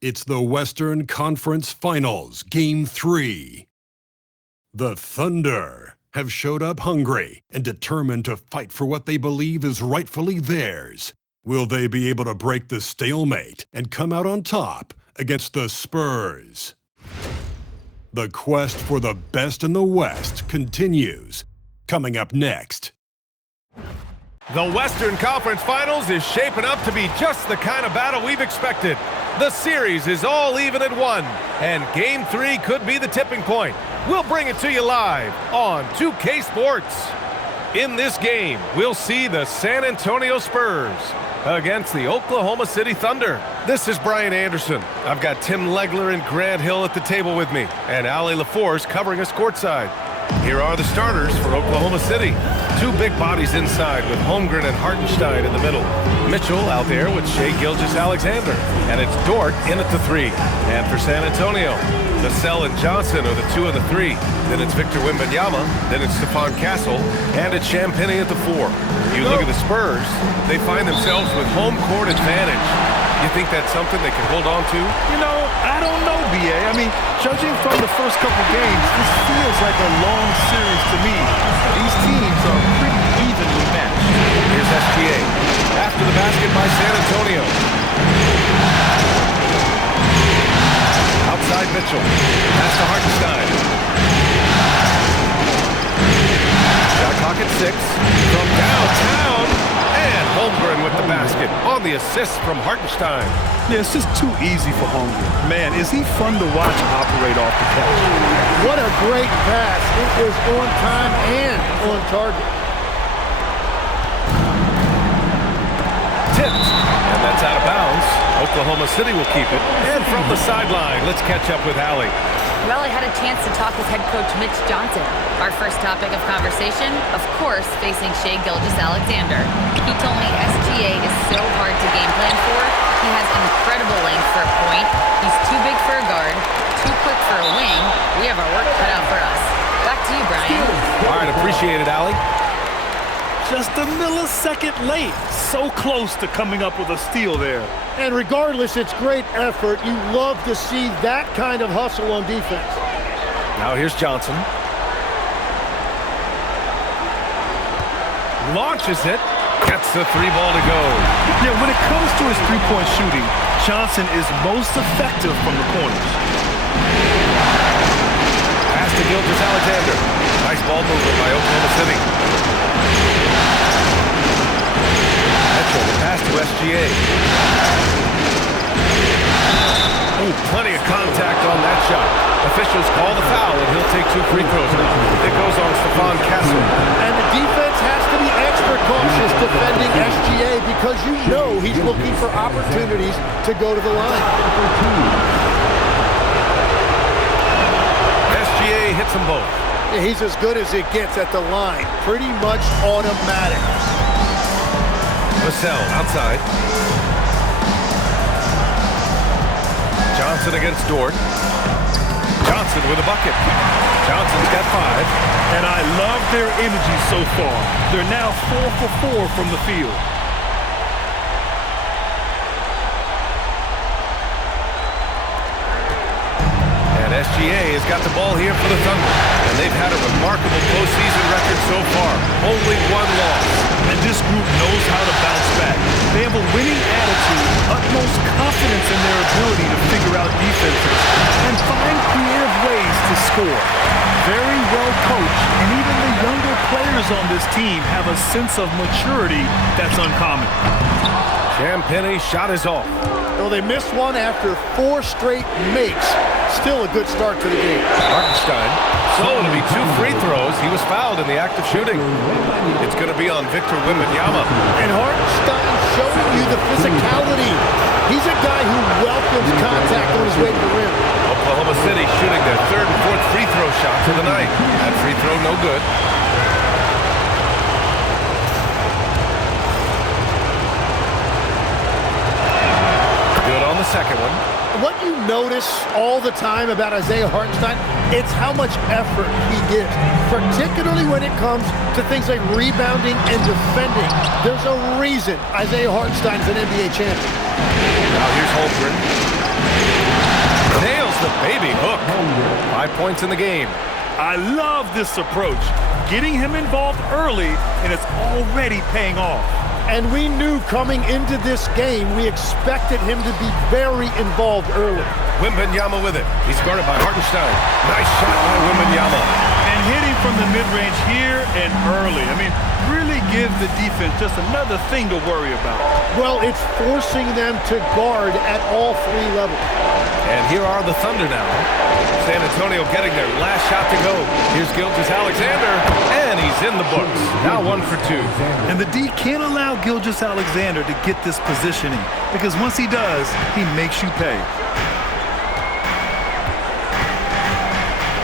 It's the Western Conference Finals, Game 3. The Thunder have showed up hungry and determined to fight for what they believe is rightfully theirs. Will they be able to break the stalemate and come out on top against the Spurs? The quest for the best in the West continues. Coming up next. The Western Conference Finals is shaping up to be just the kind of battle we've expected. The series is all even at 1, and Game 3 could be the tipping point. We'll bring it to you live on 2K Sports. In this game, we'll see the San Antonio Spurs against the Oklahoma City Thunder. This is Brian Anderson. I've got Tim Legler and Grant Hill at the table with me, and Allie LaForce covering us courtside. Here are the starters for Oklahoma City. Two big bodies inside with Holmgren and Hartenstein in the middle. Mitchell out there with Shai Gilgeous-Alexander. And it's Dort in at the 3. And for San Antonio, Vassell and Johnson are the 2 and the 3. Then it's Victor Wembanyama. Then it's Stephon Castle. And it's Champagnie at the 4. You look at the Spurs, they find themselves with home court advantage. You think that's something they can hold on to? You know, I don't know, B.A. I mean, judging from the first couple games, this feels like a long series to me. These teams are pretty evenly matched. Here's SGA. After the basket by San Antonio. Outside Mitchell. Pass to Hartenstein. Shot clock at 6. From downtown. And Holmgren with the basket on the assist from Hartenstein. Yeah, it's just too easy for Holmgren. Man, is he fun to watch operate off the catch. What a great pass. It was on time and on target. Tipped. And that's out of bounds. Oklahoma City will keep it. And from the sideline, let's catch up with Allie. Well, I had a chance to talk with head coach Mitch Johnson. Our first topic of conversation, of course, facing Shai Gilgeous-Alexander. He told me SGA is so hard to game plan for. He has incredible length for a point. He's too big for a guard, too quick for a wing. We have our work cut out for us. Back to you, Brian. All right, appreciate it, Allie. Just a millisecond late. So close to coming up with a steal there. And regardless, it's great effort. You love to see that kind of hustle on defense. Now here's Johnson. Launches it. Gets the 3 ball to go. Yeah, when it comes to his three-point shooting, Johnson is most effective from the corners. Pass to Gilgeous-Alexander. Nice ball movement by Oklahoma City. Mitchell, the pass to SGA. Ooh, plenty of contact on that shot. Officials call the foul, and he'll take 2 free throws now. It goes on Stephon Castle. And the defense has to be extra cautious defending SGA because you know he's looking for opportunities to go to the line. SGA hits them both. Yeah, he's as good as it gets at the line. Pretty much automatic. Vassell outside. Johnson against Dort. Johnson with a bucket. Johnson's got 5. And I love their energy so far. They're now 4 for 4 from the field. And SGA has got the ball here for the Thunder. And they've had a remarkable postseason record so far. Only 1 loss. And this group knows how to bounce back. They have a winning attitude, utmost confidence in their ability to figure out defenses, and find creative ways to score. Very well coached, and even the younger players on this team have a sense of maturity that's uncommon. Champagnie shot is off. Well, they missed one after 4 straight makes. Still a good start to the game. Hartenstein. So it'll be 2 free throws. He was fouled in the act of shooting. It's going to be on Victor Wembanyama. And Hartenstein showing you the physicality. He's a guy who welcomes contact on his way to the rim. Oklahoma City shooting their 3rd and 4th free throw shots of the night. That free throw no good. Good on the second one. What you notice all the time about Isaiah Hartenstein, it's how much effort he gives, particularly when it comes to things like rebounding and defending. There's a reason Isaiah Hartenstein's an NBA champion. Now here's Holmgren. Nails the baby hook. 5 points in the game. I love this approach. Getting him involved early, and it's already paying off. And we knew coming into this game, we expected him to be very involved early. Wembanyama with it. He's guarded by Hartenstein. Nice shot by Wembanyama. And hitting from the mid-range here and early. I mean, really gives the defense just another thing to worry about. Well, it's forcing them to guard at all 3 levels. And here are the Thunder now. San Antonio getting their last shot to go. Here's Gilgeous-Alexander, and he's in the books. Now 1 for 2. And the D can't allow Gilgeous-Alexander to get this positioning, because once he does, he makes you pay.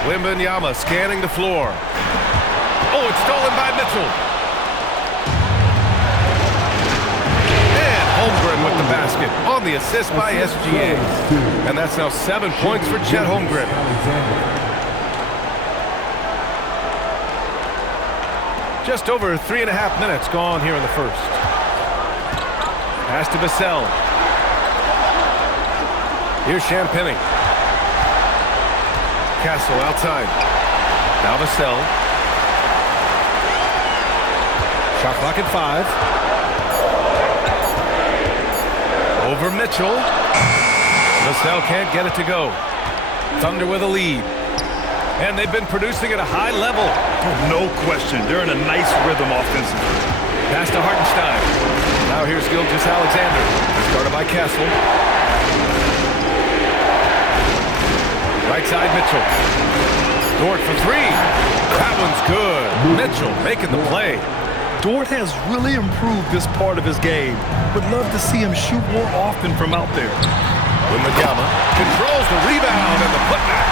Wembanyama scanning the floor. Oh, it's stolen by Mitchell. And Holmgren with the basket on the assist by SGA. And that's now 7 points for Chet Holmgren. Just over 3.5 minutes gone here in the first. Pass to Vassell. Here's Champagny. Castle outside. Now Vassell. Shot clock at 5. Over Mitchell. Vassell can't get it to go. Thunder with a lead. And they've been producing at a high level. No question. They're in a nice rhythm offensively. Pass to Hartenstein. Now here's Gilgeous-Alexander. He's guarded by Castle. Right side, Mitchell. Dort for 3. That one's good. Mitchell making the play. Dort has really improved this part of his game. Would love to see him shoot more often from out there. Wembanyama controls the rebound and the putback.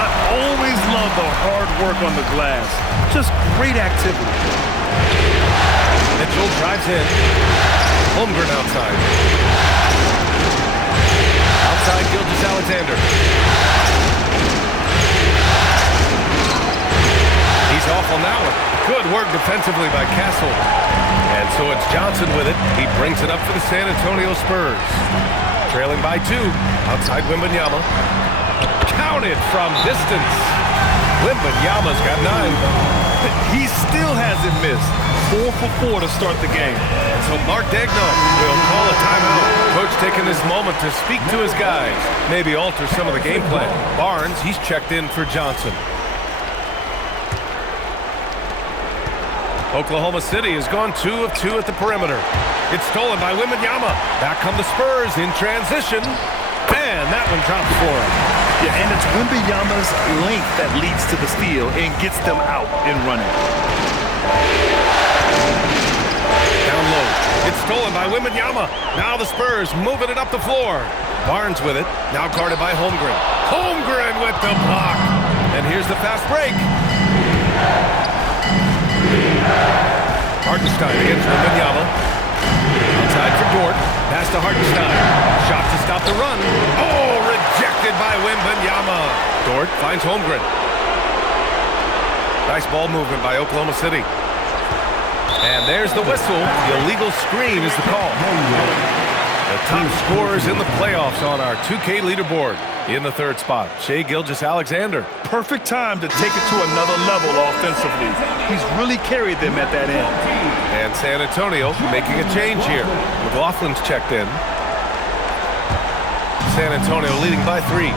I always love the hard work on the glass. Just great activity. Mitchell drives in. Holmgren outside. Outside Gilgeous-Alexander. He's off on that one. Good work defensively by Castle. And so it's Johnson with it. He brings it up for the San Antonio Spurs. Trailing by 2. Outside Wembanyama. Counted from distance. Wembanyama's got 9. He still hasn't missed. 4 for 4 to start the game. So Mark Daigneault will call a timeout. Coach taking this moment to speak to his guys. Maybe alter some of the game plan. Barnes, he's checked in for Johnson. Oklahoma City has gone 2 of 2 at the perimeter. It's stolen by Wembanyama. Back come the Spurs in transition. And that one drops for him. Yeah, and it's Wembanyama's length that leads to the steal and gets them out and running. Down low. It's stolen by Wembanyama. Now the Spurs moving it up the floor. Barnes with it. Now guarded by Holmgren. Holmgren with the block. And here's the fast break. Hartenstein against Wembanyama. Outside for Dort. Pass to Hartenstein. Shot to stop the run. Oh, rejected by Wembanyama. Dort finds Holmgren. Nice ball movement by Oklahoma City. And there's the whistle. The illegal screen is the call. The top scorers in the playoffs on our 2K leaderboard. In the third spot, Shai Gilgeous-Alexander. Perfect time to take it to another level offensively. He's really carried them at that end. And San Antonio making a change here. McLaughlin's checked in. San Antonio leading by 3.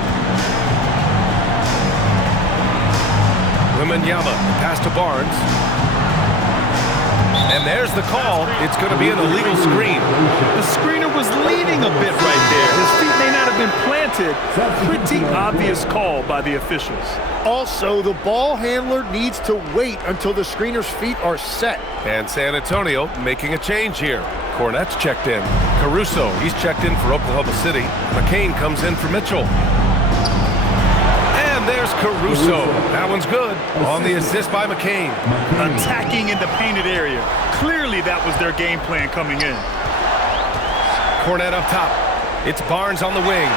Wembanyama, pass to Barnes. And there's the call. It's going to be an illegal screen. The screener was leaning a bit right there. His feet may not have been planted. Pretty obvious call by the officials. Also, the ball handler needs to wait until the screener's feet are set. And San Antonio making a change here. Cornette's checked in. Caruso, he's checked in for Oklahoma City. McCain comes in for Mitchell. And there's Caruso. That one's good. On the assist by McCain. Attacking in the painted area. Clearly that was their game plan coming in. Cornette up top. It's Barnes on the wing.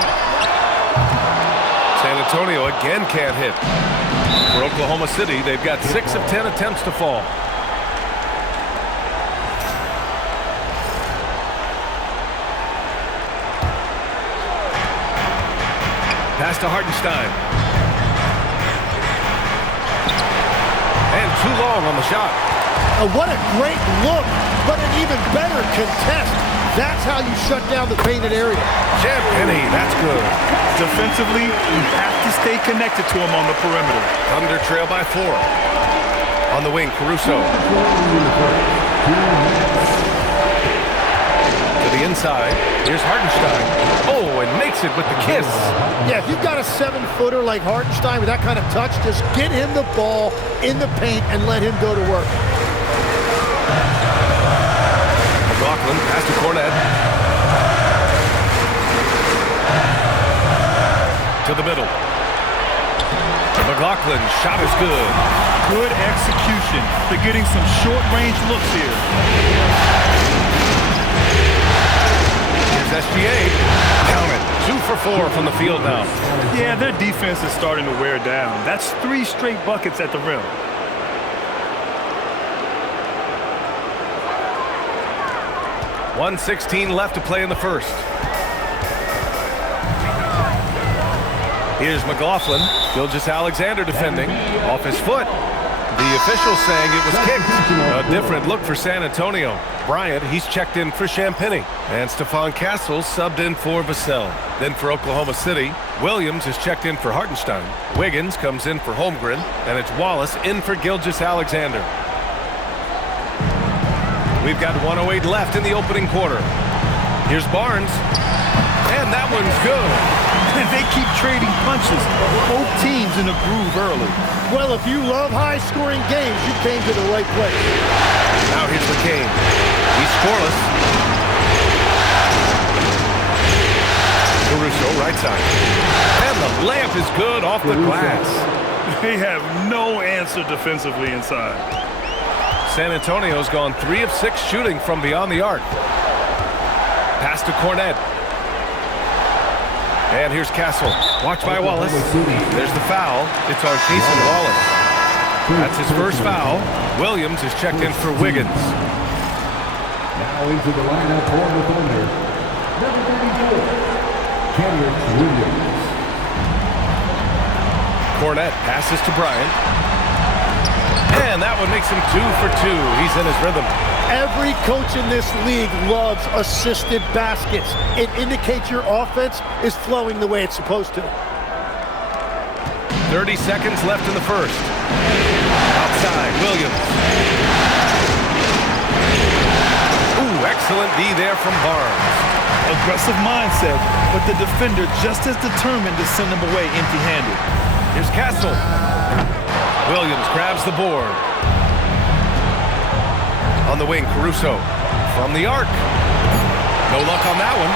San Antonio again can't hit. For Oklahoma City, they've got 6 of 10 attempts to fall. Pass to Hartenstein. And too long on the shot. What a great look, but an even better contest. That's how you shut down the painted area. Champagny, that's good. Defensively, you have to stay connected to him on the perimeter. Thunder trail by 4. On the wing, Caruso. To the inside. Here's Hartenstein. Oh, and makes it with the kiss. Yeah, if you've got a 7-footer like Hartenstein with that kind of touch, just get him the ball in the paint and let him go to work. McLaughlin, pass to Cornet. To the middle. McLaughlin, shot is good. Good execution. They're getting some short-range looks here. Here's SGA. Count it. 2 for 4 from the field now. Yeah, their defense is starting to wear down. That's 3 straight buckets at the rim. .116 left to play in the first. Here's McLaughlin. Gilgeous-Alexander defending. Off his foot. The official saying it was kicked. A different look for San Antonio. Bryant, he's checked in for Champagny. And Stephon Castle subbed in for Vassell. Then for Oklahoma City, Williams is checked in for Hartenstein. Wiggins comes in for Holmgren. And it's Wallace in for Gilgeous-Alexander. We've got 1:08 left in the opening quarter. Here's Barnes. And that one's good. They keep trading punches. Both teams in a groove early. Well, if you love high-scoring games, you came to the right place. Now here's McCain. He's scoreless. Caruso, right side. And the layup is good off the glass. They have no answer defensively inside. San Antonio's gone 3 of 6 shooting from beyond the arc. Pass to Cornet. And here's Castle. Watch by Wallace. There's the foul. It's on Cason Wallace. That's his first foul. Williams is checked in for Wiggins. Now into the lineup for the Thunder. Number 34, Kenrich Williams. Cornet passes to Bryant. And that one makes him 2 for 2. He's in his rhythm. Every coach in this league loves assisted baskets. It indicates your offense is flowing the way it's supposed to. 30 seconds left in the first. Outside, Williams. Ooh, excellent D there from Barnes. Aggressive mindset, but the defender just as determined to send him away empty-handed. Here's Castle. Williams grabs the board. On the wing, Caruso. From the arc. No luck on that one.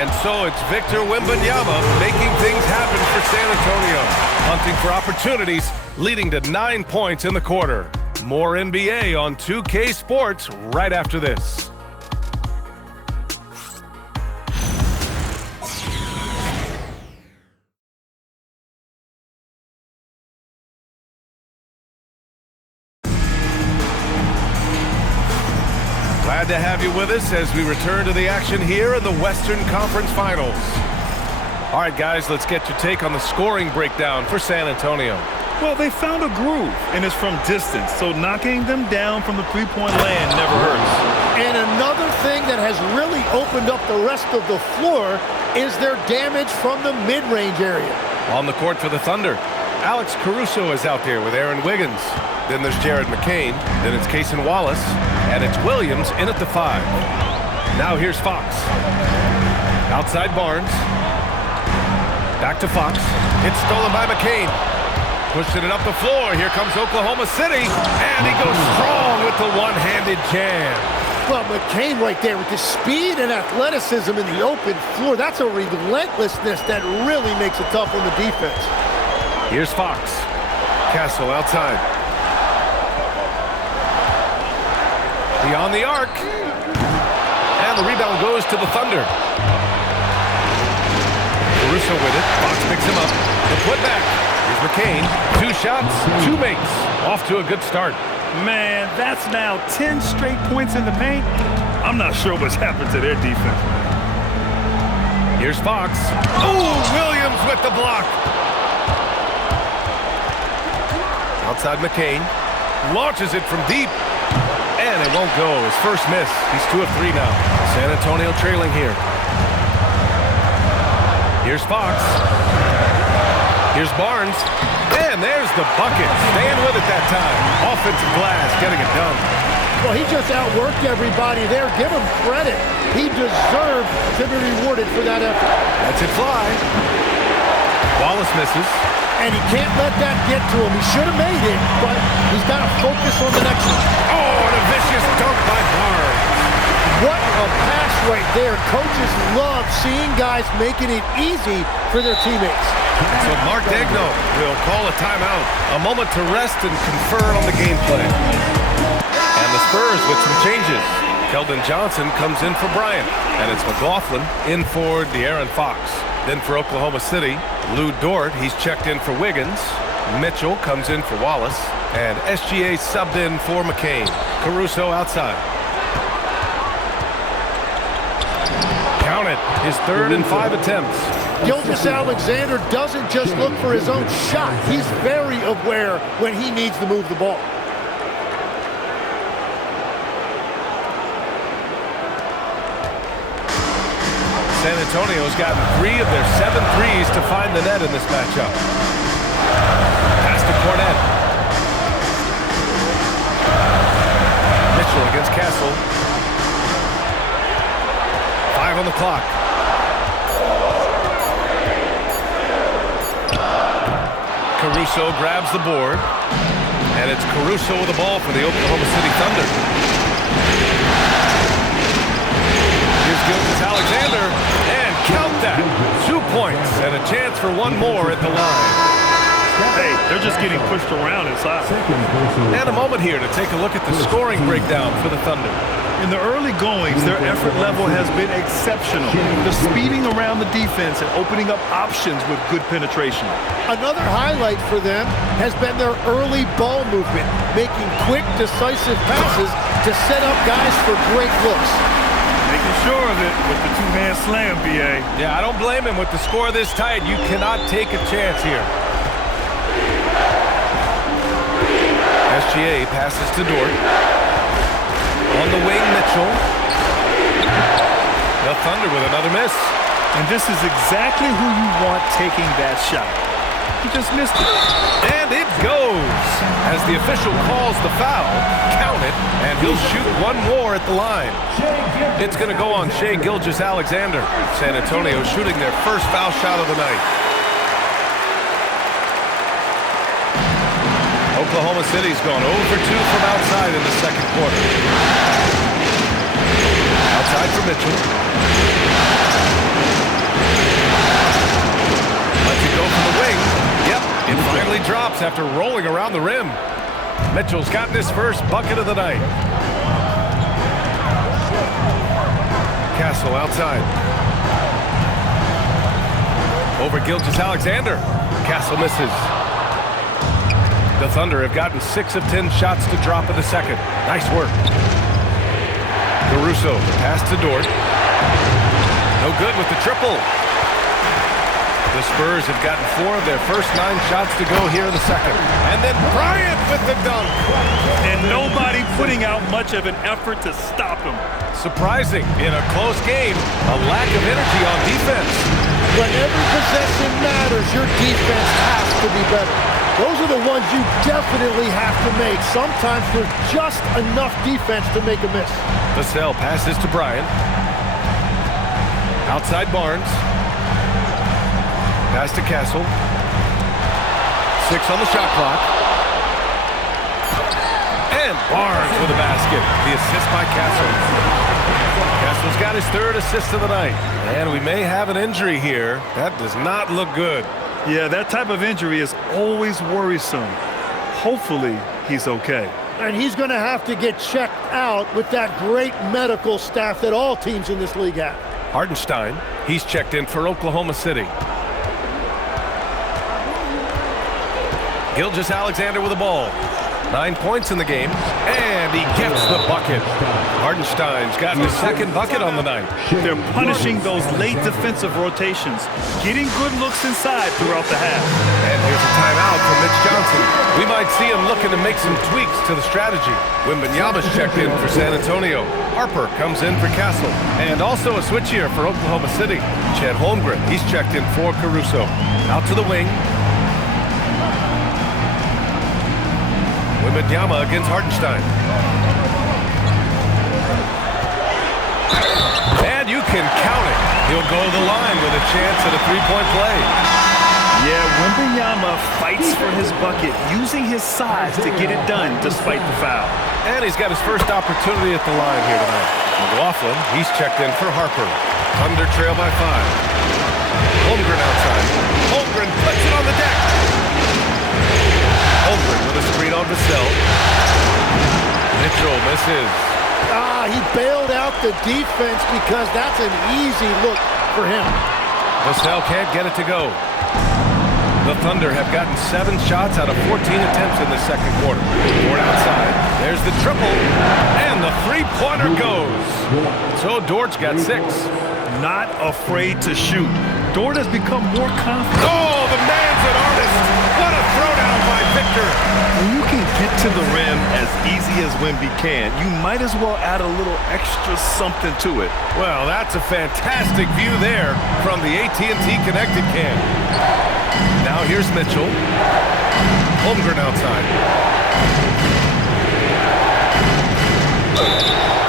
And so it's Victor Wembanyama making things happen for San Antonio. Hunting for opportunities, leading to 9 points in the quarter. More NBA on 2K Sports right after this. Glad to have you with us as we return to the action here in the Western Conference Finals. All right, guys, let's get your take on the scoring breakdown for San Antonio. Well, they found a groove, and it's from distance, so knocking them down from the three-point land never hurts. And another thing that has really opened up the rest of the floor is their damage from the mid-range area. On the court for the Thunder, Alex Caruso is out there with Aaron Wiggins. Then there's Jared McCain. Then it's Cason Wallace. And it's Williams in at the 5. Now here's Fox. Outside Barnes. Back to Fox. It's stolen by McCain. Pushing it up the floor. Here comes Oklahoma City. And he goes strong with the one-handed jam. Well, McCain right there with the speed and athleticism in the open floor. That's a relentlessness that really makes it tough on the defense. Here's Fox. Castle outside. Beyond the arc. And the rebound goes to the Thunder. Caruso with it. Fox picks him up. The putback. Here's McCain. 2 shots, 2 makes. Off to a good start. Man, that's now 10 straight points in the paint. I'm not sure what's happened to their defense, man. Here's Fox. Oh, Williams with the block. Outside McCain. Launches it from deep. And it won't go. His first miss. He's 2 of 3 now. San Antonio trailing here. Here's Fox. Here's Barnes. And there's the bucket. Staying with it that time. Offensive glass, getting it done. Well, he just outworked everybody there. Give him credit. He deserved to be rewarded for that effort. Lets it fly. Wallace misses. And he can't let that get to him. He should have made it, but he's got to focus on the next one. Oh, and a vicious dunk by Barnes. What a pass right there. Coaches love seeing guys making it easy for their teammates. So Mark Daigneault will call a timeout. A moment to rest and confer on the game plan. And the Spurs with some changes. Keldon Johnson comes in for Bryant. And it's McLaughlin in for De'Aaron Fox. Then for Oklahoma City, Lou Dort, he's checked in for Wiggins. Mitchell comes in for Wallace. And SGA subbed in for McCain. Caruso outside. Count it, his 3rd and 5 attempts. Gilgeous-Alexander doesn't just look for his own shot. He's very aware when he needs to move the ball. San Antonio's gotten 3 of their 7 threes to find the net in this matchup. Pass to Cornette. Mitchell against Castle. 5 on the clock. Caruso grabs the board. And it's Caruso with the ball for the Oklahoma City Thunder. Here's Gilgeous-Alexander. And count that. 2 points and a chance for one more at the line. Hey, they're just getting pushed around inside. And a moment here to take a look at the scoring breakdown for the Thunder. In the early goings, their effort level has been exceptional. They're speeding around the defense and opening up options with good penetration. Another highlight for them has been their early ball movement, making quick, decisive passes to set up guys for great looks. Making sure of it with the two-hand slam, B.A. Yeah, I don't blame him. With the score this tight, you cannot take a chance here. SGA passes to Dort. On the wing, Mitchell. The Thunder with another miss. And this is exactly who you want taking that shot. He just missed it. And it goes. As the official calls the foul, count it, and he'll shoot one more at the line. It's going to go on Shai Gilgeous-Alexander. San Antonio shooting their first foul shot of the night. Oklahoma City's gone 0 for 2 from outside in the second quarter. Outside for Mitchell. Lets it go from the wing. Yep, it finally drops after rolling around the rim. Mitchell's gotten his first bucket of the night. Castle outside. Over Gilgeous-Alexander. Castle misses. The Thunder have gotten 6 of 10 shots to drop in the second. Nice work. Caruso, pass to Dort. No good with the triple. The Spurs have gotten 4 of their first 9 shots to go here in the second. And then Bryant with the dunk. And nobody putting out much of an effort to stop him. Surprising, in a close game, a lack of energy on defense. When every possession matters, your defense has to be better. Those are the ones you definitely have to make. Sometimes there's just enough defense to make a miss. Vassell passes to Bryant. Outside Barnes. Pass to Castle. 6 on the shot clock. And Barnes with a basket. The assist by Castle. Castle's got his 3rd assist of the night. And we may have an injury here. That does not look good. Yeah, that type of injury is always worrisome. Hopefully, he's okay. And he's going to have to get checked out with that great medical staff that all teams in this league have. Hartenstein, he's checked in for Oklahoma City. Gilgeous-Alexander with the ball. 9 points in the game, and he gets the bucket. Hartenstein's gotten his second bucket on the night. They're punishing those late defensive rotations, getting good looks inside throughout the half. And here's a timeout from Mitch Johnson. We might see him looking to make some tweaks to the strategy. Wembanyama's checked in for San Antonio. Harper comes in for Castle. And also a switch here for Oklahoma City. Chet Holmgren, he's checked in for Caruso. Out to the wing. Wembanyama against Hartenstein. And you can count it. He'll go to the line with a chance at a three-point play. Yeah, Wembanyama fights for his bucket, using his size to get it done despite the foul. And he's got his first opportunity at the line here tonight. McLaughlin, he's checked in for Harper. Thunder trail by 5. Holmgren outside. Holmgren puts it on the deck. Holmgren with a screen on Vassell. Mitchell misses. He bailed out the defense because that's an easy look for him. Vassell can't get it to go. The Thunder have gotten 7 shots out of 14 attempts in the second quarter. Dort outside. There's the triple. And the three-pointer goes. So Dort's got 6. Not afraid to shoot. Dort has become more confident. Oh, the man's an artist. What a throwdown by Victor. When you can get to the rim as easy as Wemby can, you might as well add a little extra something to it. Well, that's a fantastic view there from the AT&T Connected Cam. Now here's Mitchell. Holmgren outside.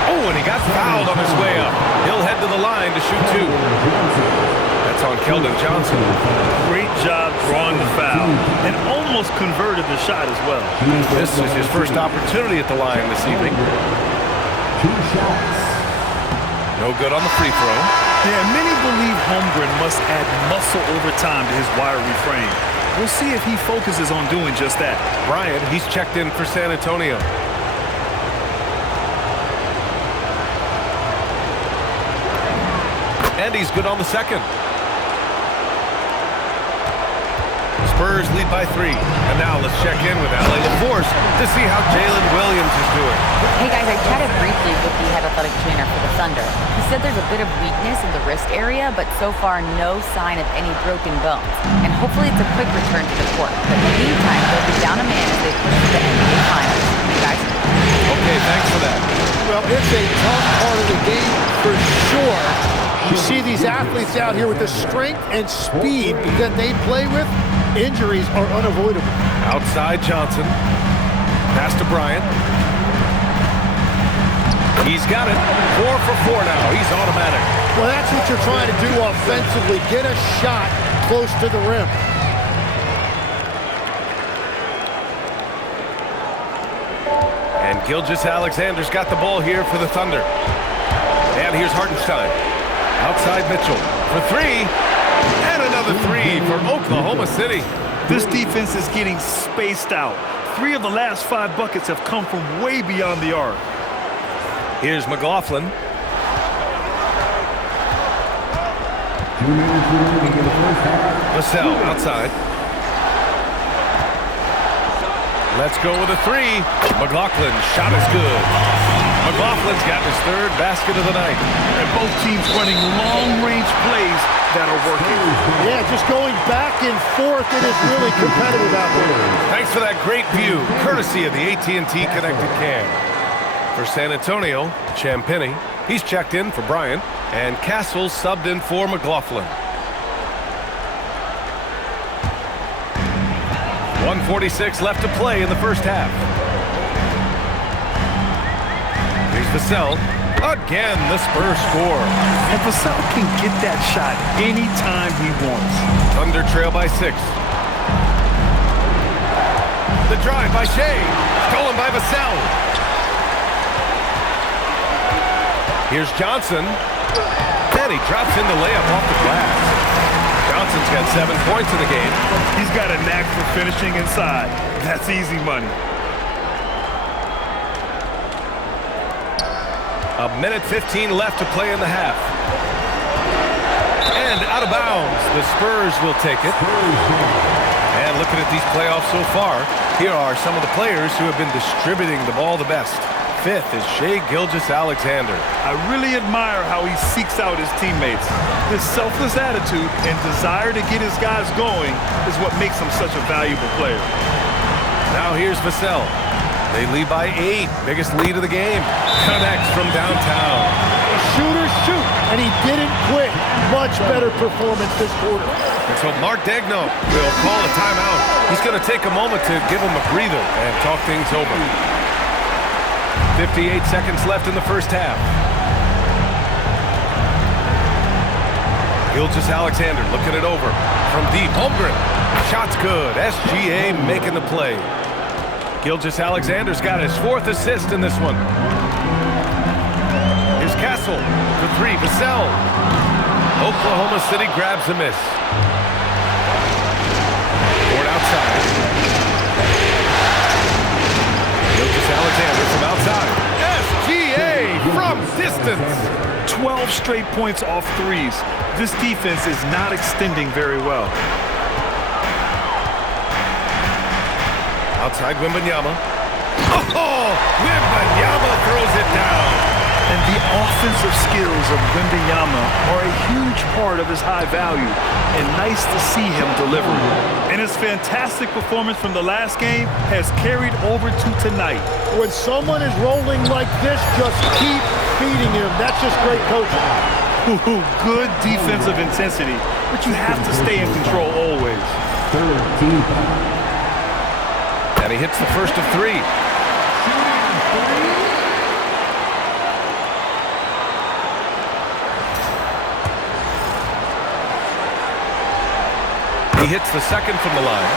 Oh, and he got fouled on his way up. He'll head to the line to shoot 2. That's on Keldon Johnson. Great job drawing the foul and almost converted the shot as well. This is his first opportunity at the line this evening. 2 shots. No good on the free throw. Yeah, many believe Holmgren must add muscle over time to his wiry frame. We'll see if he focuses on doing just that. Bryant, he's checked in for San Antonio. And he's good on the second. Spurs lead by 3. And now let's check in with Allie LaForce to see how Jalen Williams is doing. Hey guys, I chatted briefly with the head athletic trainer for the Thunder. He said there's a bit of weakness in the wrist area, but so far no sign of any broken bones. And hopefully it's a quick return to the court. But in the meantime, they'll be down a man as they push to the NBA Finals. Hey guys. Okay, thanks for that. Well, it's a tough part of the game for sure. You see these athletes out here with the strength and speed that they play with. Injuries are unavoidable. Outside Johnson. Pass to Bryant. He's got it. 4 for 4 now. He's automatic. Well, that's what you're trying to do offensively. Get a shot close to the rim. And Gilgeous-Alexander's got the ball here for the Thunder. And here's Hartenstein. Outside Mitchell for 3. And another 3 for Oklahoma City. This defense is getting spaced out. 3 of the last 5 buckets have come from way beyond the arc. Here's McLaughlin. 2 minutes remaining in the first half. Vassell outside. Let's go with a 3. McLaughlin's shot is good. McLaughlin's got his 3rd basket of the night. And both teams running long-range plays that are working. Yeah, just going back and forth. It is really competitive out there. Thanks for that great view, courtesy of the AT&T Connected Cam. For San Antonio, Champagny, he's checked in for Bryant, and Castle subbed in for McLaughlin. 1:46 left to play in the first half. Here's Vassell. Again, the Spurs score. And Vassell can get that shot anytime he wants. Thunder trail by 6. The drive by Shea. Stolen by Vassell. Here's Johnson. And he drops in the layup off the glass. Johnson's got 7 points in the game. He's got a knack for finishing inside. That's easy money. A minute 15 left to play in the half. And out of bounds. The Spurs will take it. And And looking at these playoffs so far, here are some of the players who have been distributing the ball the best. Fifth is Shai Gilgeous-Alexander. I really admire how he seeks out his teammates. His selfless attitude and desire to get his guys going is what makes him such a valuable player. Now here's Vassell. They lead by 8. Biggest lead of the game. Connects from downtown. Shooters shoot, and he didn't quit. Much better performance this quarter. And so Mark Daigneault will call a timeout. He's going to take a moment to give him a breather and talk things over. 58 seconds left in the first half. Gilgeous-Alexander looking it over. From deep, Holmgren. Shot's good. SGA making the play. Gilgeous-Alexander's got his 4th assist in this one. Here's Castle for 3. Vassell. Oklahoma City grabs a miss. Ford outside. Gilgeous-Alexander from outside. SGA from distance. 12 straight points off threes. This defense is not extending very well. Outside Wembanyama. Oh! Wembanyama throws it down. And the offensive skills of Wembanyama are a huge part of his high value, and nice to see him deliver. And his fantastic performance from the last game has carried over to tonight. When someone is rolling like this, just keep feeding him. That's just great coaching. Good defensive intensity, but you have to stay in control always. And he hits the first of 3. He hits the second from the line.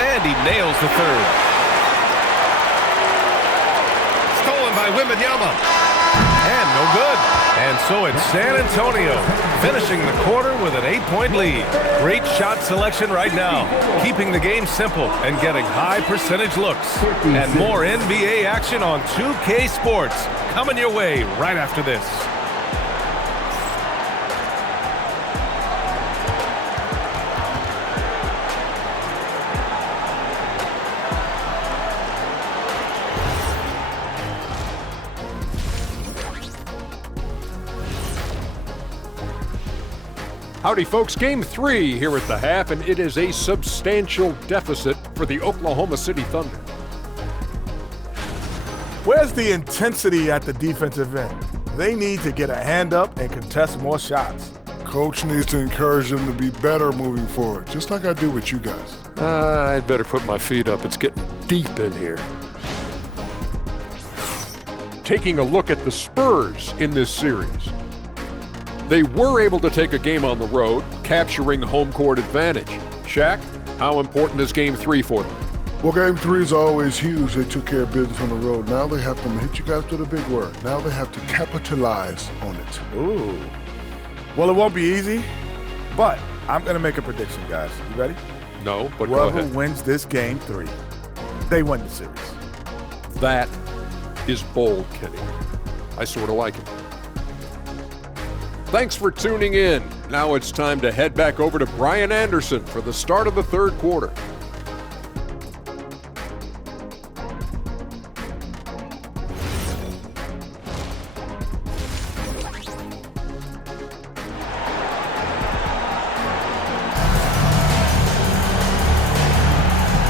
And he nails the third. Stolen by Wembanyama. And no good. And so it's San Antonio finishing the quarter with an 8-point lead. Great shot selection right now, keeping the game simple and getting high percentage looks. And more NBA action on 2K Sports coming your way right after this. Howdy, folks. Game 3 here at the half, and it is a substantial deficit for the Oklahoma City Thunder. Where's the intensity at the defensive end? They need to get a hand up and contest more shots. Coach needs to encourage them to be better moving forward, just like I do with you guys. I'd better put my feet up. It's getting deep in here. Taking a look at the Spurs in this series. They were able to take a game on the road, capturing home court advantage. Shaq, how important is Game 3 for them? Well, Game 3 is always huge. They took care of business on the road. Now they have to hit you guys with a big word. Now they have to capitalize on it. Ooh. Well, it won't be easy, but I'm going to make a prediction, guys. You ready? No, but go Whoever ahead. wins this Game 3, they win the series. That is bold, Kenny. I sort of like it. Thanks for tuning in. Now it's time to head back over to Brian Anderson for the start of the third quarter.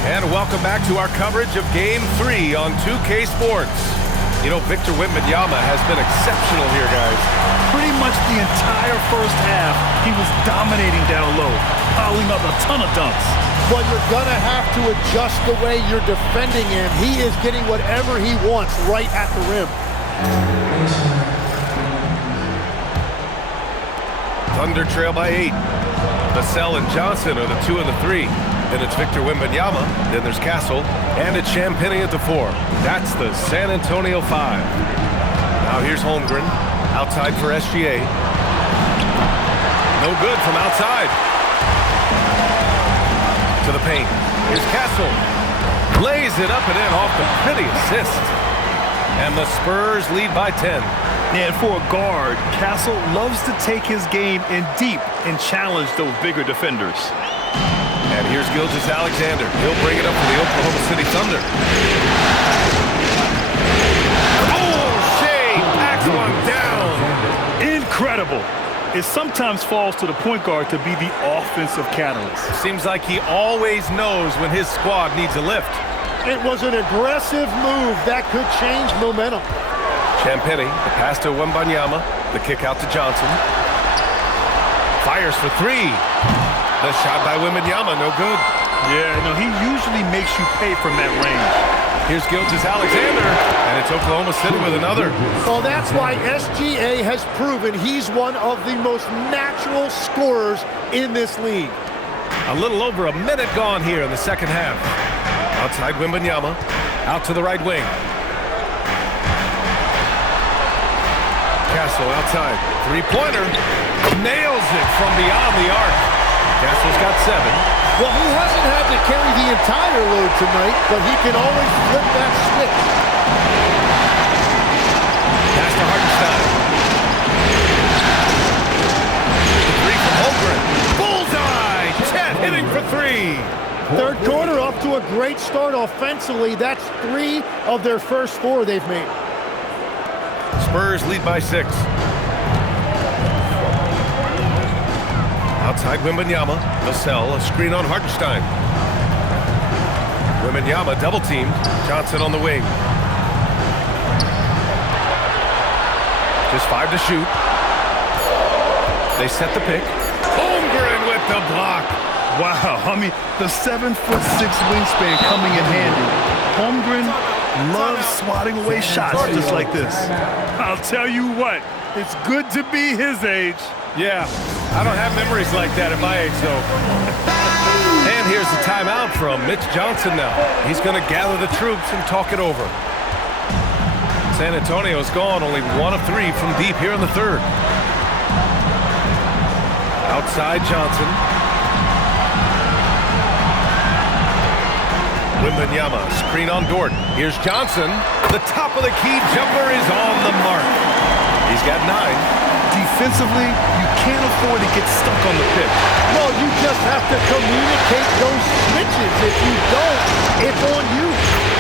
And welcome back to our coverage of Game 3 on 2K Sports. You know, Victor Wembanyama has been exceptional here, guys. Pretty much the entire first half, he was dominating down low, piling up a ton of dunks. But you're going to have to adjust the way you're defending him. He is getting whatever he wants right at the rim. Thunder trail by 8. Vassell and Johnson are the 2 and the 3. Then it's Victor Wembanyama, then there's Castle, and it's Champagnie at the 4. That's the San Antonio 5. Now here's Holmgren, outside for SGA. No good from outside. To the paint. Here's Castle. Lays it up and in off the pretty assist. And the Spurs lead by 10. And for a guard, Castle loves to take his game in deep and challenge those bigger defenders. And here's Gilgeous-Alexander. He'll bring it up for the Oklahoma City Thunder. Oh, Shea backs one down. Incredible. It sometimes falls to the point guard to be the offensive catalyst. Seems like he always knows when his squad needs a lift. It was an aggressive move that could change momentum. Champagnie, the pass to Wembanyama, the kick out to Johnson. Fires for three. The shot by Wembanyama, no good. Yeah, no, he usually makes you pay from that range. Here's Gilgeous-Alexander, and it's Oklahoma City with another. Well, that's why SGA has proven he's one of the most natural scorers in this league. A little over a minute gone here in the second half. Outside Wembanyama, out to the right wing. Castle outside, three-pointer, nails it from beyond the arc. Castle's got 7. Well, he hasn't had to carry the entire load tonight, but he can always flip that switch. Pass to Hartenstein. The three from Holmgren. Bullseye! Chet hitting for 3. Third quarter off to a great start offensively. That's 3 of their first 4 they've made. Spurs lead by 6. Outside Wembanyama, Vassell, a screen on Hartenstein. Wembanyama double-teamed, Johnson on the wing. Just 5 to shoot. They set the pick. Holmgren with the block. Wow, I mean, the 7'6" wingspan coming in handy. Holmgren loves swatting away shots just like this. I'll tell you what, it's good to be his age. Yeah, I don't have memories like that at my age, though. And here's the timeout from Mitch Johnson now. He's going to gather the troops and talk it over. San Antonio's gone only 1 of 3 from deep here in the third. Outside Johnson. Wembanyama, screen on Dort. Here's Johnson. The top of the key jumper is on the mark. He's got 9. Defensively, you can't afford to get stuck on the pick. Well, you just have to communicate those switches. If you don't, it's on you.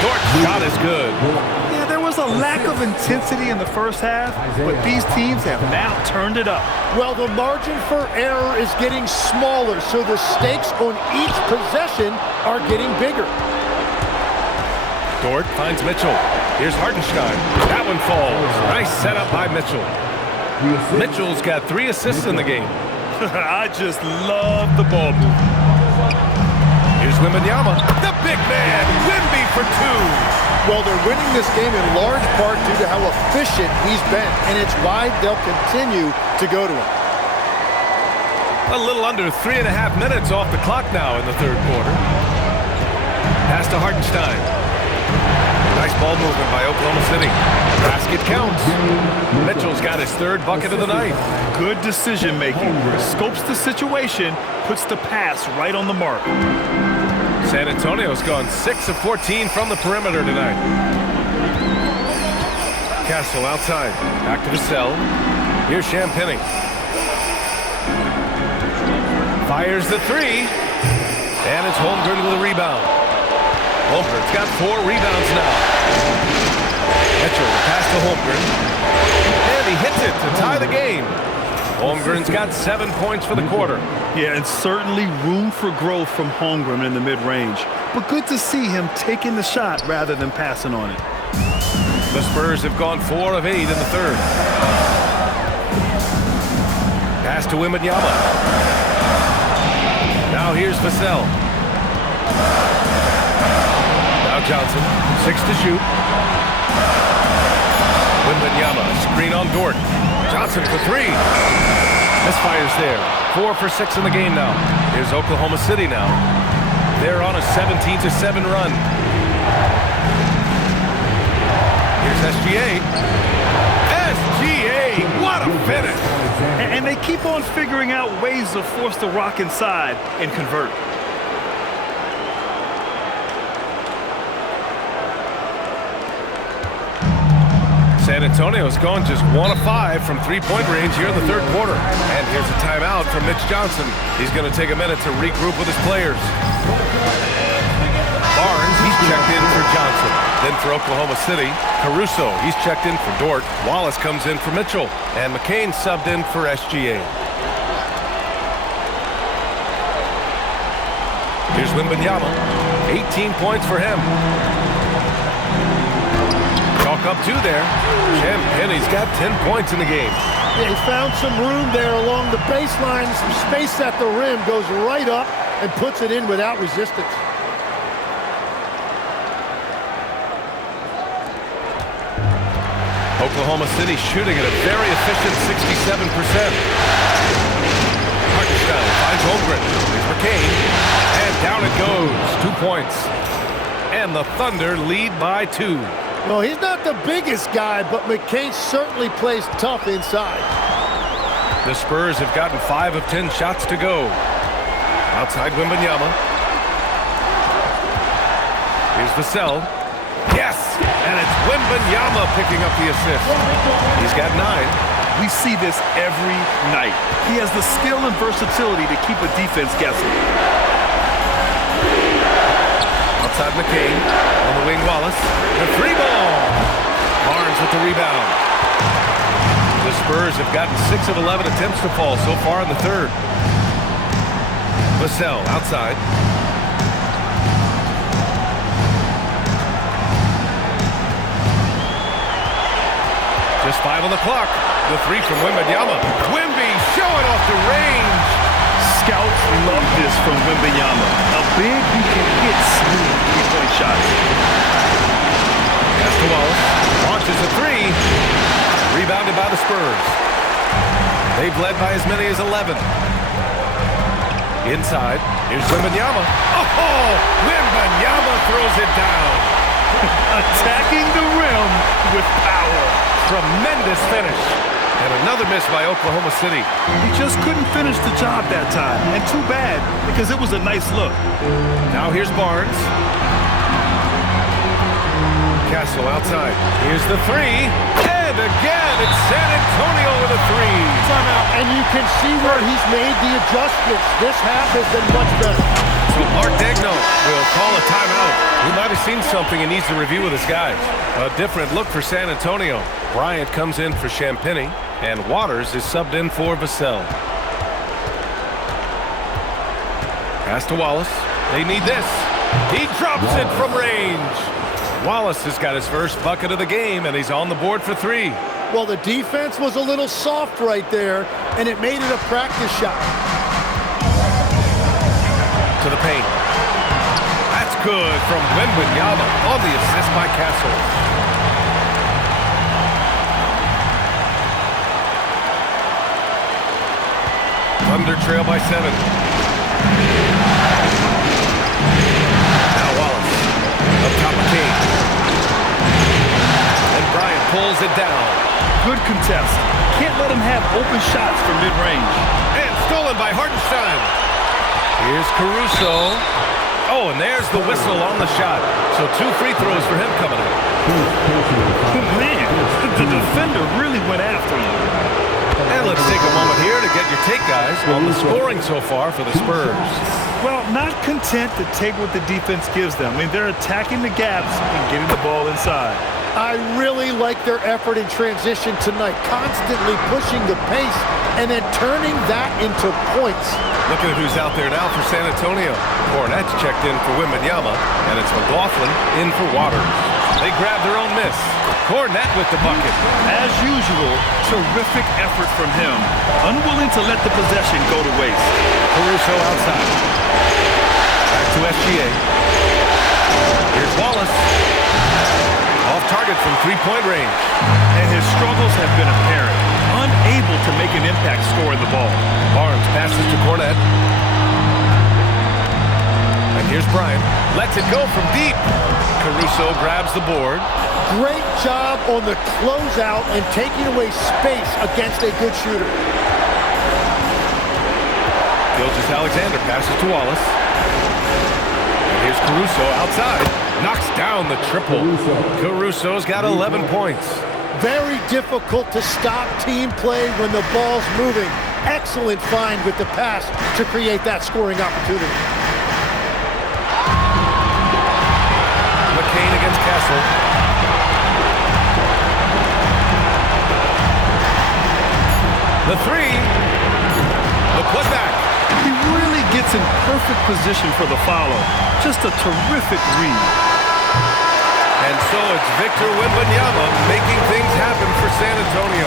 Dort's shot is good. Yeah, there was a lack of intensity in the first half, but these teams have now turned it up. Well, the margin for error is getting smaller, so the stakes on each possession are getting bigger. Dort finds Mitchell. Here's Hartenstein. That one falls. Nice setup by Mitchell. Mitchell's got 3 assists in the game. I just love the ball move. Here's Wembanyama. The big man. Wemby for 2. Well, they're winning this game in large part due to how efficient he's been, and it's why they'll continue to go to him. A little under 3.5 minutes off the clock now in the third quarter. Pass to Hartenstein. Nice ball movement by Oklahoma City. Basket counts. Mitchell's got his 3rd bucket of the night. Good decision making. Scopes the situation, puts the pass right on the mark. San Antonio's gone 6 of 14 from the perimeter tonight. Castle outside. Back to Vassell. Here's Champagnie. Fires the 3. And it's Holmgren with a rebound. Holmgren's got 4 rebounds now. Mitchell, the pass to Holmgren. And he hits it to tie the game. Holmgren's got 7 points for the quarter. Yeah, and certainly room for growth from Holmgren in the mid-range. But good to see him taking the shot rather than passing on it. The Spurs have gone 4 of 8 in the third. Pass to Wembanyama. Now here's Vassell. Now Johnson, 6 to shoot. Wembanyama, screen on Dort. Johnson for 3. Misfires there. 4 for 6 in the game now. Here's Oklahoma City now. They're on a 17-7 run. Here's SGA. SGA, what a finish! And they keep on figuring out ways to force the rock inside and convert. San San Antonio's going just 1 of 5 from three-point range here in the third quarter. And here's a timeout from Mitch Johnson. He's going to take a minute to regroup with his players. Barnes, he's checked in for Johnson. Then for Oklahoma City, Caruso, he's checked in for Dort. Wallace comes in for Mitchell. And McCain subbed in for SGA. Here's Wembanyama. 18 points for him. Chalk up 2 there. Champagne's got 10 points in the game. Yeah, he found some room there along the baseline. Some space at the rim. Goes right up and puts it in without resistance. Oklahoma City shooting at a very efficient 67%. Hartenstein finds Holmgren. Here's McCain. And down it goes. 2 points. And the Thunder lead by 2. Well, he's not the biggest guy, but McCain certainly plays tough inside. The Spurs have gotten 5 of 10 shots to go. Outside Wembanyama. Here's Vassell. Yes! And it's Wembanyama picking up the assist. He's got 9. We see this every night. He has the skill and versatility to keep a defense guessing. Outside McCain. On the wing, Wallace. The 3-ball. Barnes with the rebound. The Spurs have gotten 6 of 11 attempts to fall so far in the third. Vassell outside. Just 5 on the clock. The 3 from Wembanyama. Wemby showing off the range. Scouts love this from Wembanyama. A big who can hit smooth three-point shots. Pass to Wallace. Launches a 3. Rebounded by the Spurs. They've led by as many as 11. Inside. Here's Wembanyama. Oh! Wembanyama throws it down. Attacking the rim with power. Tremendous finish. And another miss by Oklahoma City. He just couldn't finish the job that time. And too bad, because it was a nice look. Now here's Barnes. Castle outside. Here's the 3. And again, it's San Antonio with a 3. Timeout. And you can see where he's made the adjustments. This half has been much better. So Mark Daigneault will call a timeout. He might have seen something and needs to review with his guys. A different look for San Antonio. Bryant comes in for Champagnie, and Waters is subbed in for Vassell. Pass to Wallace. They need this. He drops it from range. Wallace has got his first bucket of the game, and he's on the board for 3. Well, the defense was a little soft right there, and it made it a practice shot. To the paint. That's good from Wembanyama on the assist by Castle. Thunder trail by 7. Now Wallace. Up top of King. And Bryant pulls it down. Good contest. Can't let him have open shots from mid-range. And stolen by Hartenstein. Here's Caruso. Oh, and there's the whistle on the shot. So 2 free throws for him coming up. Man, the defender really went after him. And let's take a moment here to get your take, guys, on the scoring so far for the Spurs. Well, not content to take what the defense gives them. I mean, they're attacking the gaps and getting the ball inside. I really like their effort in transition tonight, constantly pushing the pace and then turning that into points. Looking at who's out there now for San Antonio. Cornette's checked in for Wembanyama, and it's McLaughlin in for Waters. They grab their own miss. Cornette with the bucket. As usual, terrific effort from him. Unwilling to let the possession go to waste. Caruso outside. Back to SGA. Here's Wallace. Off target from three-point range. And his struggles have been apparent. Unable to make an impact scoring the ball. Barnes passes to Cornette. And here's Bryant. Lets it go from deep. Caruso grabs the board. Great job on the closeout and taking away space against a good shooter. Gilgeous-Alexander passes to Wallace. And here's Caruso outside. Knocks down the triple. Caruso's got 11 points. Very difficult to stop team play when the ball's moving. Excellent find with the pass to create that scoring opportunity. McCain against Castle. The three. The putback. He really gets in perfect position for the follow. Just a terrific read. And so it's Victor Wembanyama making things happen for San Antonio.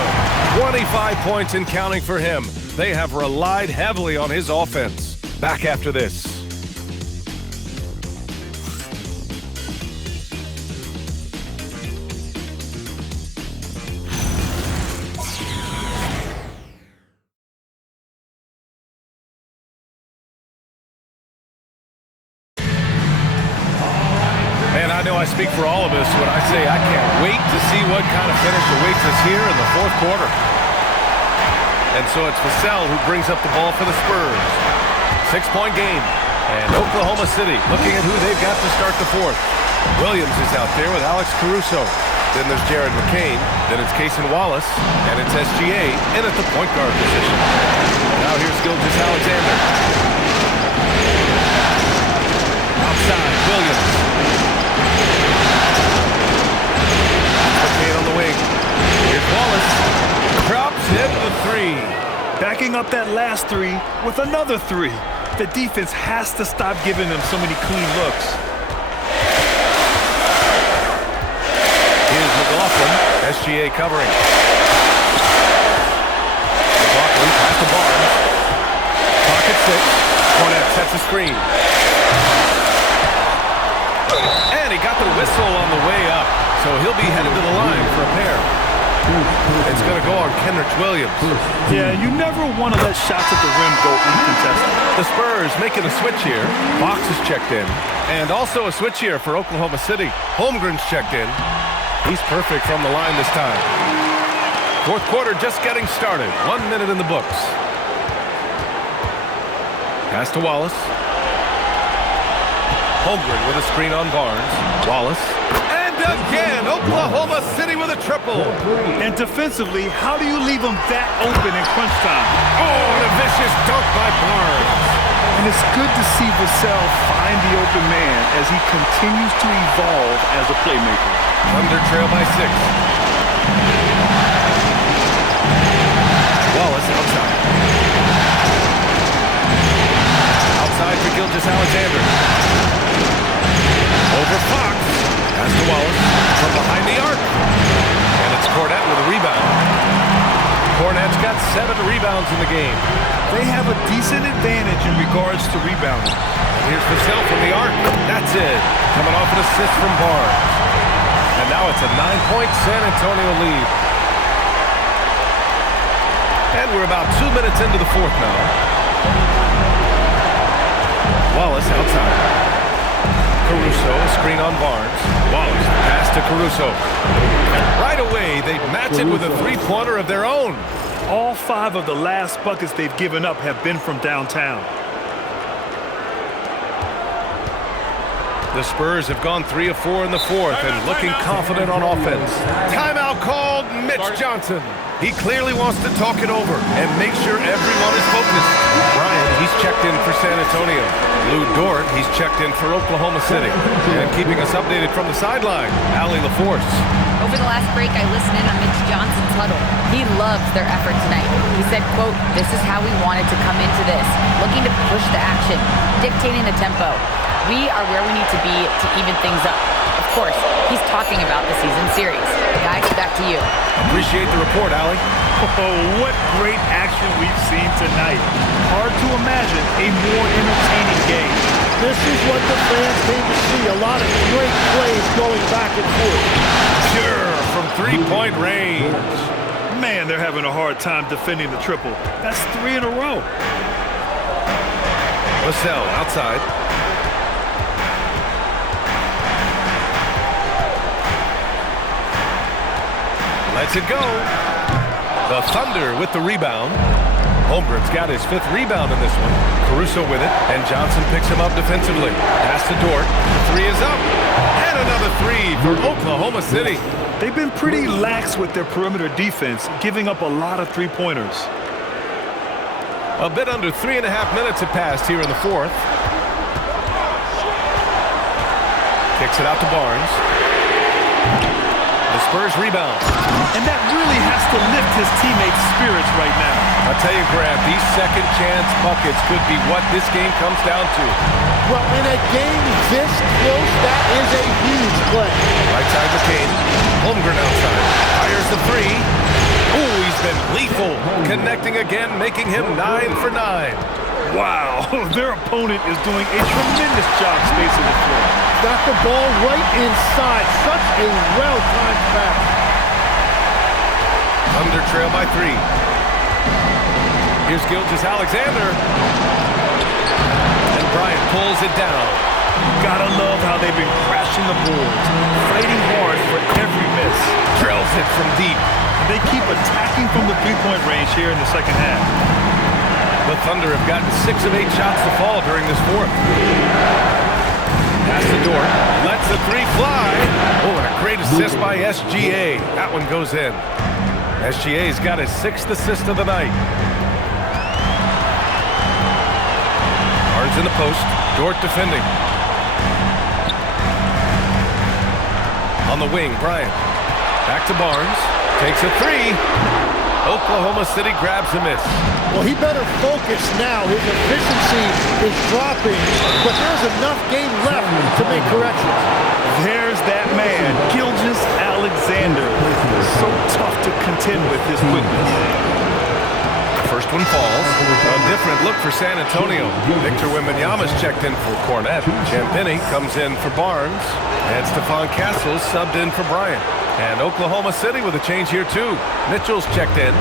25 points and counting for him. They have relied heavily on his offense. Back after this. I know I speak for all of us when I say I can't wait to see what kind of finish awaits us here in the fourth quarter. And so it's Vassell who brings up the ball for the Spurs. 6-point game. And Oklahoma City looking at who they've got to start the fourth. Williams is out there with Alex Caruso. Then there's Jared McCain. Then it's Cason Wallace. And it's SGA in at the point guard position. Now here's Gilgeous Alexander. Outside, Williams. On the wing. Here's Wallace. Drops hit the three. Backing up that last three with another three. The defense has to stop giving them so many clean looks. Here's McLaughlin. SGA covering. McLaughlin pass to Barnes. Pocket 6. Cornette sets a screen. And he got the whistle on the way up. So he'll be headed to the line for a pair. It's going to go on Kenrich Williams. Yeah, you never want to let shots at the rim go uncontested. The Spurs making a switch here. Fox is checked in. And also a switch here for Oklahoma City. Holmgren's checked in. He's perfect from the line this time. Fourth quarter just getting started. 1 minute in the books. Pass to Wallace. Holmgren with a screen on Barnes. Wallace. Again, Oklahoma City with a triple. And defensively, how do you leave them that open in crunch time? Oh, and a vicious dunk by Barnes. And it's good to see Vassell find the open man as he continues to evolve as a playmaker. Thunder trail by 6. Wallace outside. Outside for Gilgeous Alexander. Over Fox. Pass to Wallace from behind the arc. And it's Cornette with a rebound. Cornette's got 7 rebounds in the game. They have a decent advantage in regards to rebounding. And here's Vassell from the arc. That's it. Coming off an assist from Barnes. And now it's a 9-point San Antonio lead. And we're about 2 minutes into the fourth now. Wallace outside. Caruso, a screen on Barnes. Wallace, pass to Caruso. And right away, they match it with a three-pointer of their own. All 5 of the last buckets they've given up have been from downtown. The Spurs have gone 3 of 4 in the fourth and looking confident on offense. Timeout called Mitch Johnson. He clearly wants to talk it over and make sure everyone is focused. Bryant, he's checked in for San Antonio. Lou Dort, he's checked in for Oklahoma City. And keeping us updated from the sideline, Allie LaForce. Over the last break, I listened in on Mitch Johnson's huddle. He loves their effort tonight. He said, quote, "This is how we wanted to come into this, looking to push the action, dictating the tempo. We are where we need to be to even things up." Of course, he's talking about the season series. Guys, back to you. Appreciate the report, Allie. Oh, what great action we've seen tonight. Hard to imagine a more entertaining game. This is what the fans came to see. A lot of great plays going back and forth. Sure, from three-point range. Man, they're having a hard time defending the triple. That's 3 in a row. Vassell outside. Lets it go. The Thunder with the rebound. Holmgren's got his 5th rebound in this one. Caruso with it, and Johnson picks him up defensively. Pass to Dort. The 3 is up. And another 3 for Oklahoma. Oklahoma City. They've been pretty lax with their perimeter defense, giving up a lot of three-pointers. A bit under 3.5 minutes have passed here in the fourth. Kicks it out to Barnes. The Spurs rebound. And that really has to lift his teammates' spirits right now. I'll tell you, Grab, these second chance buckets could be what this game comes down to. Well, in a game this close, that is a huge play. Right side McCain. Holmgren outside. Fires the three. Oh, he's been lethal. Connecting again, making him 9 for 9. Wow, their opponent is doing a tremendous job spacing the floor. Got the ball right inside. Such a well-timed pass. Thunder trail by 3. Here's Gilgeous-Alexander. And Bryant pulls it down. Gotta love how they've been crashing the boards, fighting hard for every miss. Drills it from deep. They keep attacking from the three-point range here in the second half. The Thunder have gotten 6 of 8 shots to fall during this fourth. Pass the door. Lets the three fly. Oh, and a great assist by SGA. That one goes in. SGA's got his 6th assist of the night. Barnes in the post. Dort defending. On the wing, Bryant. Back to Barnes. Takes a three. Oklahoma City grabs a miss. Well, he better focus now. His efficiency is dropping, but there's enough game left to make corrections. There's that man, Gilgeous-Alexander. So tough to contend with his quickness. First one falls. A different look for San Antonio. Victor Wembanyama's checked in for Cornette. Champagnie comes in for Barnes. And Stephon Castles subbed in for Bryant. And Oklahoma City with a change here too. Mitchell's checked in.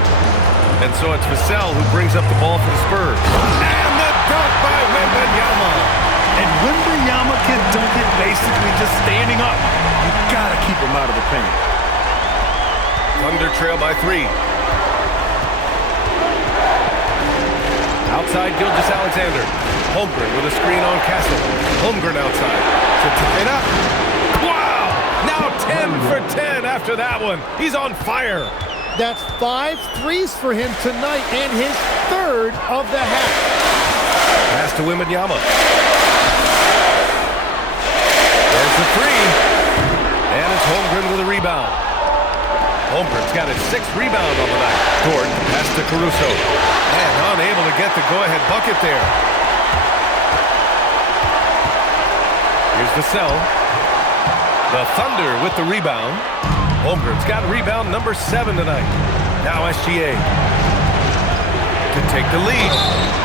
And so it's Vassell who brings up the ball for the Spurs. And the dunk by Wembanyama. And Wembanyama can dunk it basically just standing up. You gotta keep him out of the paint. Thunder trail by 3. Outside Gilgeous-Alexander. Holmgren with a screen on Castle. Holmgren outside. To tip it up. Wow! Now 10 for 10 after that one. He's on fire. That's 5 threes for him tonight and his 3rd of the half. Pass to Wembanyama. There's the three. And it's Holmgren with a rebound. Holmgren's got his 6th rebound on the night. Dort pass to Caruso. And unable to get the go-ahead bucket there. Here's Vassell. The Thunder with the rebound. Holmgren's got rebound number 7 tonight. Now SGA to take the lead.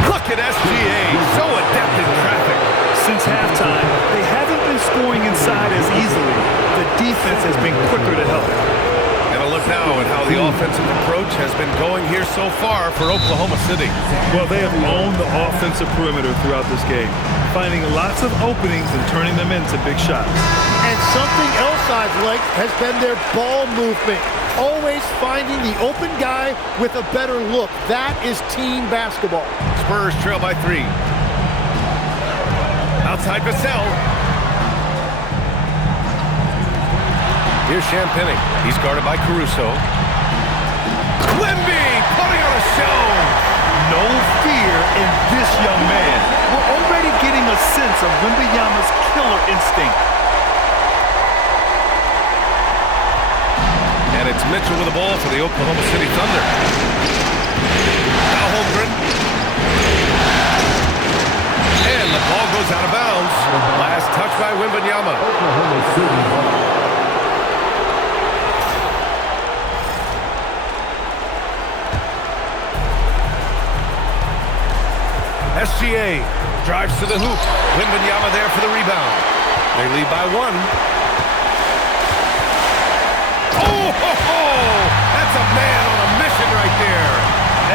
Look at SGA, so adept in traffic. Since halftime, they haven't been scoring inside as easily. The defense has been quicker to help. And a look now at how the offensive approach has been going here so far for Oklahoma City. Well, they have owned the offensive perimeter throughout this game, finding lots of openings and turning them into big shots. And something else I've liked has been their ball movement. Always finding the open guy with a better look. That is team basketball. Spurs trail by 3. Outside Vassell. Here's Champagnie. He's guarded by Caruso. Wemby putting on a show. No fear in this young man. We're already getting a sense of Wembanyama's killer instinct. And it's Mitchell with the ball for the Oklahoma City Thunder. Now Holmgren. And the ball goes out of bounds. Last touch by Wembanyama. SGA drives to the hoop. Wembanyama there for the rebound. They lead by 1. Oh, that's a man on a mission right there.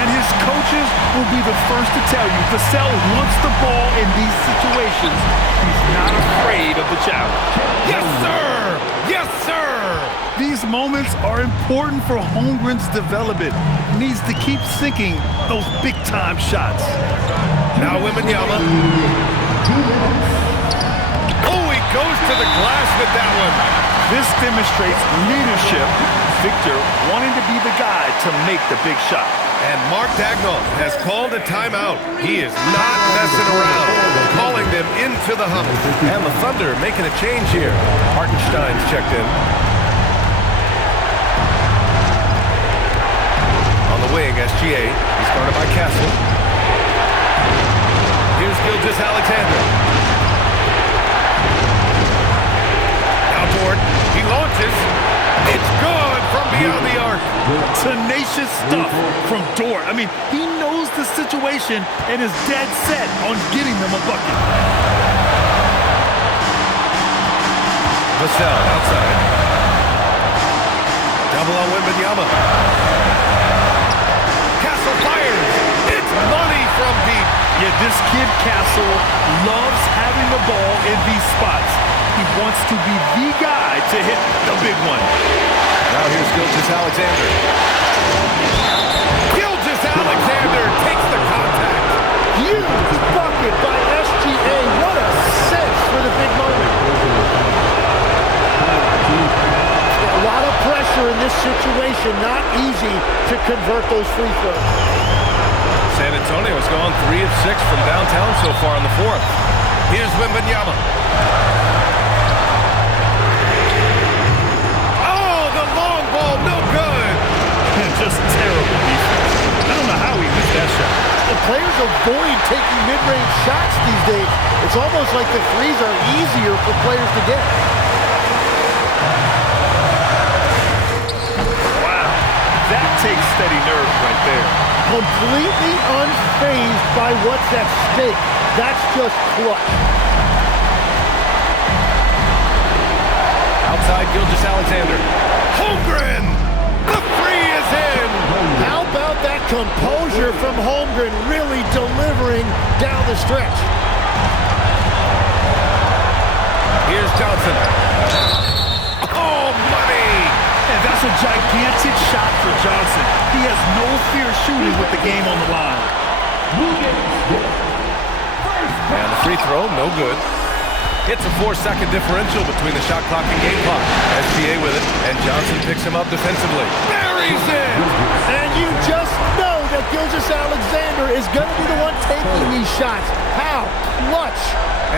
And his coaches will be the first to tell you, Vassell wants the ball in these situations. He's not afraid of the challenge. Yes, sir! Yes, sir! These moments are important for Holmgren's development. He needs to keep sinking those big-time shots. Now Wembanyama. Oh, he goes to the glass with that one. This demonstrates leadership. Victor wanting to be the guy to make the big shot. And Mark Dagnall has called a timeout. He is not messing around, calling them into the huddle. And the Thunder making a change here. Hartenstein's checked in. On the wing, SGA. He's guarded by Castle. Here's Gilgeous-Alexander. Now Dort. He launches. It's good from beyond the arc. Tenacious stuff from Dort. I mean, he knows the situation and is dead set on getting them a bucket. Vassell outside. Double on Wembanyama. Castle fires. It's money from deep. Yeah, this kid Castle loves having the ball in these spots. He wants to be the guy to hit the big one. Now here's Gilgeous-Alexander. Gilgeous-Alexander takes the contact. Huge bucket by SGA. What a sense for the big moment. A lot of pressure in this situation. Not easy to convert those free throws. San Antonio has gone 3 of 6 from downtown so far in the fourth. Here's Wembanyama. Oh, the long ball, no good. Just terrible defense. I don't know how he missed that shot. The players avoid taking mid-range shots these days. It's almost like the threes are easier for players to get. Wow, that takes steady nerve right there. Completely unfazed by what's at stake. That's just clutch. Outside Gilgeous-Alexander. Holmgren! The three is in! How about that composure from Holmgren really delivering down the stretch? Here's Johnson. Oh, money! And that's a gigantic shot for Johnson. He has no fear shooting with the game on the line. And the free throw, no good. It's a 4-second differential between the shot clock and game clock. SGA with it, and Johnson picks him up defensively. Buries it! And you just know that Gilgeous-Alexander is going to be the one taking these shots. How clutch!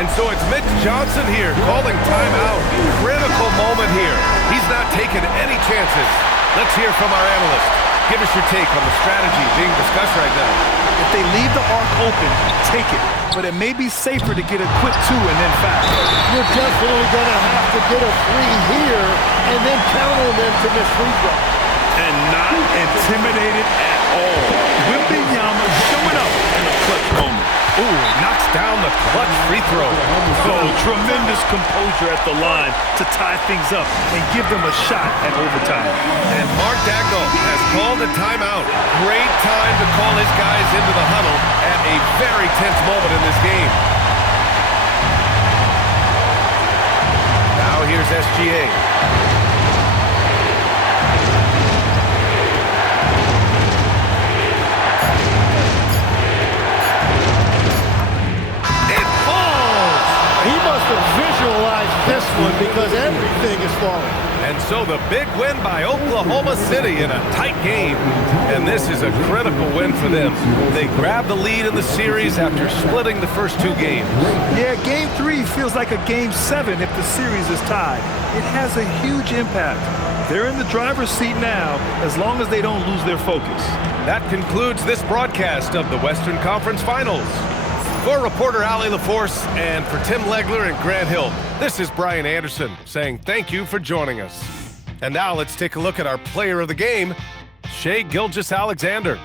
And so it's Mitch Johnson here calling timeout. Critical moment here. He's not taking any chances. Let's hear from our analyst. Give us your take on the strategy being discussed right now. If they leave the arc open, take it. But it may be safer to get a quick 2 and then foul. You're definitely going to have to get a 3 here and then count on them to miss free throw. And not intimidated at all. Wembanyama showing up in a clutch moment. Ooh, knocks down the clutch free throw. Oh, tremendous composure at the line to tie things up and give them a shot at overtime. And Mark Dagnall has called a timeout. Great time to call his guys into the huddle at a very tense moment in this game. Now here's SGA. Visualize this one because everything is falling. And so the big win by Oklahoma City in a tight game. And this is a critical win for them. They grabbed the lead in the series after splitting the first 2 games. Yeah, Game 3 feels like a Game 7 if the series is tied. It has a huge impact. They're in the driver's seat now as long as they don't lose their focus. That concludes this broadcast of the Western Conference Finals. For reporter Allie LaForce and for Tim Legler and Grant Hill, this is Brian Anderson saying thank you for joining us. And now let's take a look at our player of the game, Shai Gilgeous-Alexander.